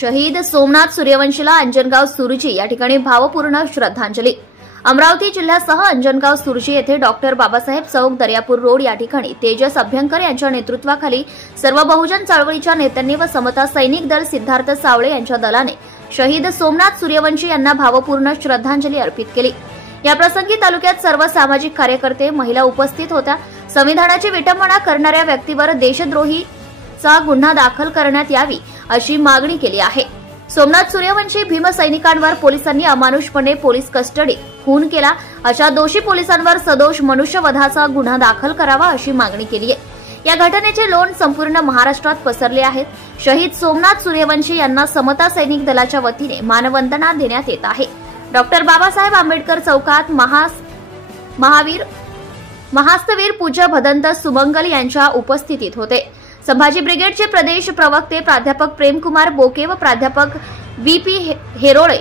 शहीद सोमनाथ सूर्यवंशीला अंजनगाव सुरजी या ठिकाणी भावपूर्ण श्रद्धांजली। अमरावती जिल्ह्यासह अंजनगाव सुरजी येथे डॉक्टर बाबासाहेब चौक दर्यापूर रोड या ठिकाणी तेजस अभ्यंकर यांच्या नेतृत्वाखाली सर्व बहुजन चळवळीच्या नेत्यांनी व समता सैनिक दल सिद्धार्थ सावळे यांच्या दलाने शहीद सोमनाथ सूर्यवंशी यांना भावपूर्ण श्रद्धांजली अर्पित केली। या प्रसंगी तालुक्यात सर्व सामाजिक कार्यकर्ते, महिला उपस्थित होत्या। संविधानाची विटंबना करणाऱ्या व्यक्तीवर देशद्रोहीचा गुन्हा दाखल करण्यात यावी अशी मागणी केली आहे। सोमनाथ सूर्यवंशी भीमसैनिकांवर पोलिसांनी अमानुषपणे पोलीस कस्टडीत खून केला, अशा दोषी पोलिसांवर सदोष मनुष्यवधाचा गुन्हा दाखल करावा अशी मागणी केली आहे। या घटनेचे लोण संपूर्ण महाराष्ट्रात पसरले आहेत। शहीद सोमनाथ सूर्यवंशी यांना समता सैनिक दलाच्या वतीने मानवंदना देण्यात येत आहे। डॉक्टर बाबासाहेब आंबेडकर चौकात महास्तवीर पूज्य भदंत सुमंगल यांच्या उपस्थितीत होते। संभाजी ब्रिगेडचे प्रदेश प्रवक्ते प्राध्यापक प्रेमकुमार बोके व प्राध्यापक व्ही.पी. हेरोळे,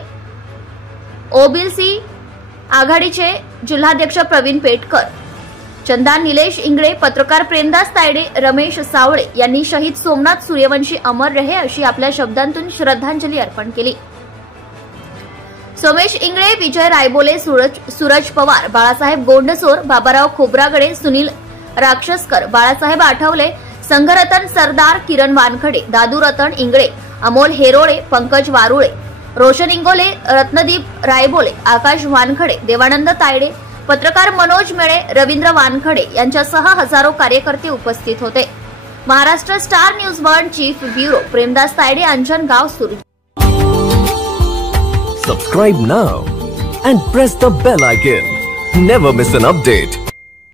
ओबीसी आघाडीचे जिल्हाध्यक्ष प्रवीण पेटकर, चंदा निलेश इंगळे, पत्रकार प्रेमदास तायडे, रमेश सावळे यांनी शहीद सोमनाथ सूर्यवंशी अमर रहे अशी आपल्या शब्दांतून श्रद्धांजली अर्पण केली। सोमेश इंगळे, विजय रायबोले, सूरज पवार, बाळासाहेब गोंडसोर, बाबाराव खोब्रागडे, सुनील राक्षसकर, बाळासाहेब आठवले, संघरतन सरदार, किरण वानखडे, दादू रतन इंगळे, अमोल हेरोळे, पंकज वारुळे, रोशन इंगोले, रत्नदीप रायबोले, आकाश वानखडे, देवानंद तायडे, पत्रकार मनोज मेळे, रवींद्र वानखडे यांच्यासह हजारो कार्यकर्ते उपस्थित होते। Maharashtra star news 1 chief bureau Premdas Tayde, Anjangaon Surji. Subscribe now and press the bell icon. Never miss an update.